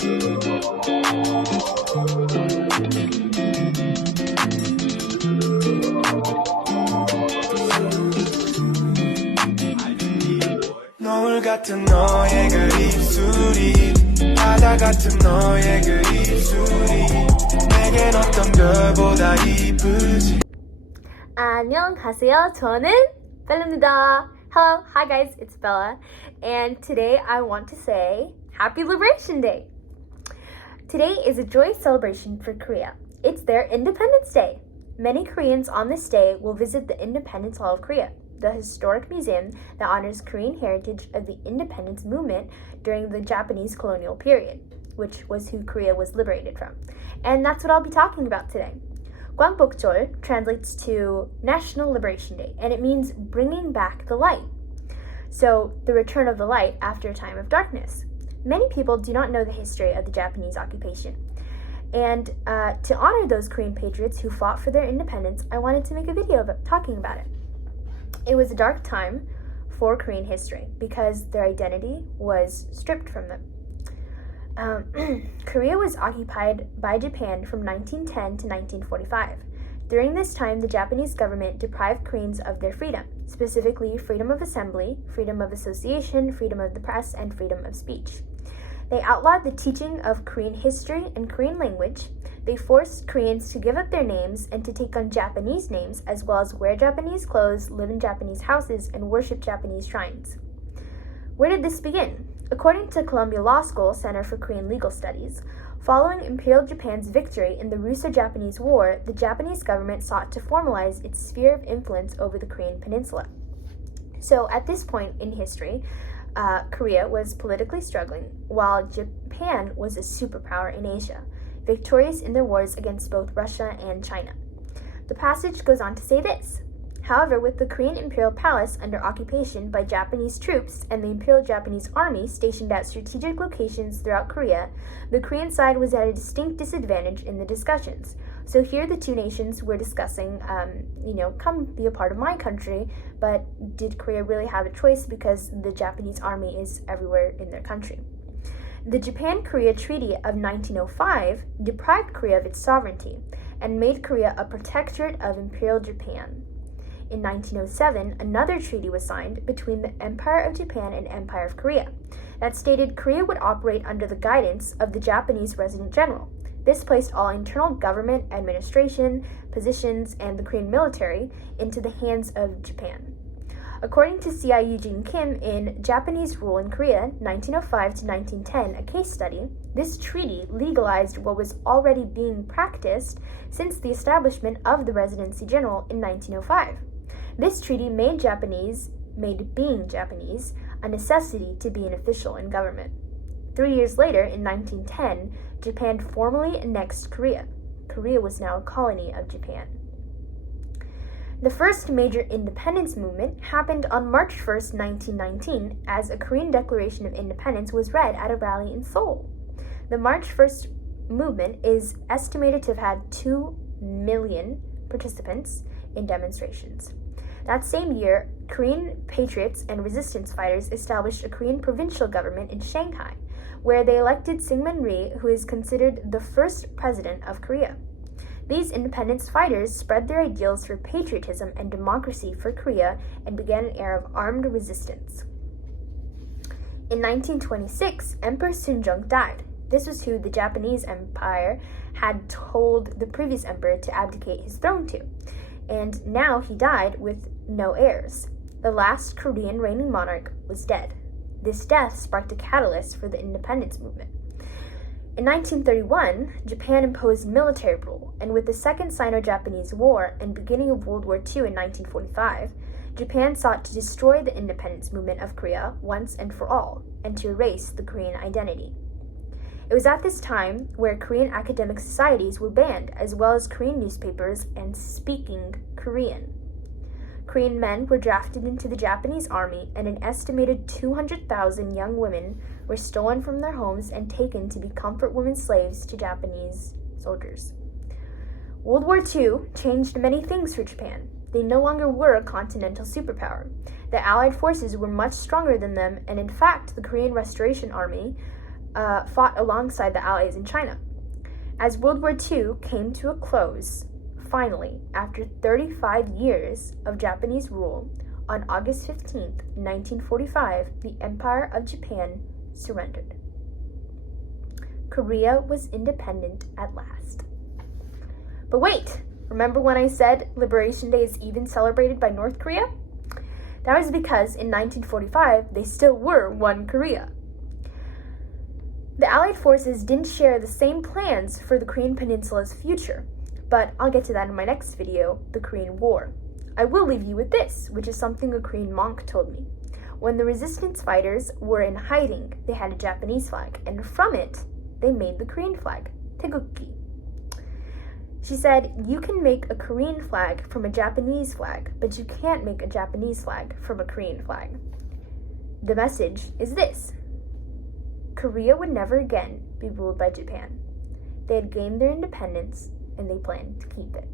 노을 같은 너의 그 입술이 바다 같은 너의 그 입술이 내겐 어떤 별보다 이쁘지. 안녕하세요. 저는 Bella입니다. Hello, hi guys, it's Bella, and today I want to say Happy Liberation Day. Today is a joyous celebration for Korea. It's their Independence Day. Many Koreans on this day will visit the Independence Hall of Korea, the historic museum that honors Korean heritage of the independence movement during the Japanese colonial period, which was who Korea was liberated from. And that's what I'll be talking about today. Gwangbokjeol translates to National Liberation Day, and it means bringing back the light. So, the return of the light after a time of darkness. Many people do not know the history of the Japanese occupation. And to honor those Korean patriots who fought for their independence, I wanted to make a video talking about it. It was a dark time for Korean history because their identity was stripped from them. Korea was occupied by Japan from 1910 to 1945. During this time, the Japanese government deprived Koreans of their freedom, specifically freedom of assembly, freedom of association, freedom of the press, and freedom of speech. They outlawed the teaching of Korean history and Korean language. They forced Koreans to give up their names and to take on Japanese names, as well as wear Japanese clothes, live in Japanese houses, and worship Japanese shrines. Where did this begin? According to Columbia Law School Center for Korean Legal Studies, following Imperial Japan's victory in the Russo-Japanese War, the Japanese government sought to formalize its sphere of influence over the Korean peninsula. So at this point in history, Korea was politically struggling, while Japan was a superpower in Asia, victorious in their wars against both Russia and China. The passage goes on to say this: however, with the Korean Imperial Palace under occupation by Japanese troops and the Imperial Japanese Army stationed at strategic locations throughout Korea, the Korean side was at a distinct disadvantage in the discussions. So here the two nations were discussing, come be a part of my country, but did Korea really have a choice because the Japanese army is everywhere in their country? The Japan-Korea Treaty of 1905 deprived Korea of its sovereignty and made Korea a protectorate of Imperial Japan. In 1907, another treaty was signed between the Empire of Japan and Empire of Korea that stated Korea would operate under the guidance of the Japanese Resident General. This placed all internal government, administration, positions, and the Korean military into the hands of Japan. According to C.I. Eugene Kim in Japanese Rule in Korea, 1905 to 1910, a case study, this treaty legalized what was already being practiced since the establishment of the Residency General in 1905. This treaty made being Japanese a necessity to be an official in government. 3 years later, in 1910, Japan formally annexed Korea. Korea was now a colony of Japan. The first major independence movement happened on March 1st, 1919, as a Korean Declaration of Independence was read at a rally in Seoul. The March 1st movement is estimated to have had 2 million participants in demonstrations. That same year, Korean patriots and resistance fighters established a Korean provincial government in Shanghai, where they elected Syngman Rhee, who is considered the first president of Korea. These independence fighters spread their ideals for patriotism and democracy for Korea and began an era of armed resistance. In 1926, Emperor Seongjong died. This was who the Japanese Empire had told the previous emperor to abdicate his throne to, and now he died with no heirs. The last Korean reigning monarch was dead. This death sparked a catalyst for the independence movement. In 1931, Japan imposed military rule, and with the Second Sino-Japanese War and beginning of World War II in 1945, Japan sought to destroy the independence movement of Korea once and for all, and to erase the Korean identity. It was at this time where Korean academic societies were banned, as well as Korean newspapers and speaking Korean. Korean men were drafted into the Japanese army, and an estimated 200,000 young women were stolen from their homes and taken to be comfort women slaves to Japanese soldiers. World War II changed many things for Japan. They no longer were a continental superpower. The Allied forces were much stronger than them, and in fact, the Korean Restoration Army fought alongside the Allies in China. As World War II came to a close, finally, after 35 years of Japanese rule, on August 15, 1945, the Empire of Japan surrendered. Korea was independent at last. But wait, remember when I said Liberation Day is even celebrated by North Korea? That was because in 1945, they still were one Korea. The Allied forces didn't share the same plans for the Korean Peninsula's future, but I'll get to that in my next video, the Korean War. I will leave you with this, which is something a Korean monk told me. When the resistance fighters were in hiding, they had a Japanese flag, and from it, they made the Korean flag, Taegukgi. She said, you can make a Korean flag from a Japanese flag, but you can't make a Japanese flag from a Korean flag. The message is this: Korea would never again be ruled by Japan. They had gained their independence, and they planned to keep it.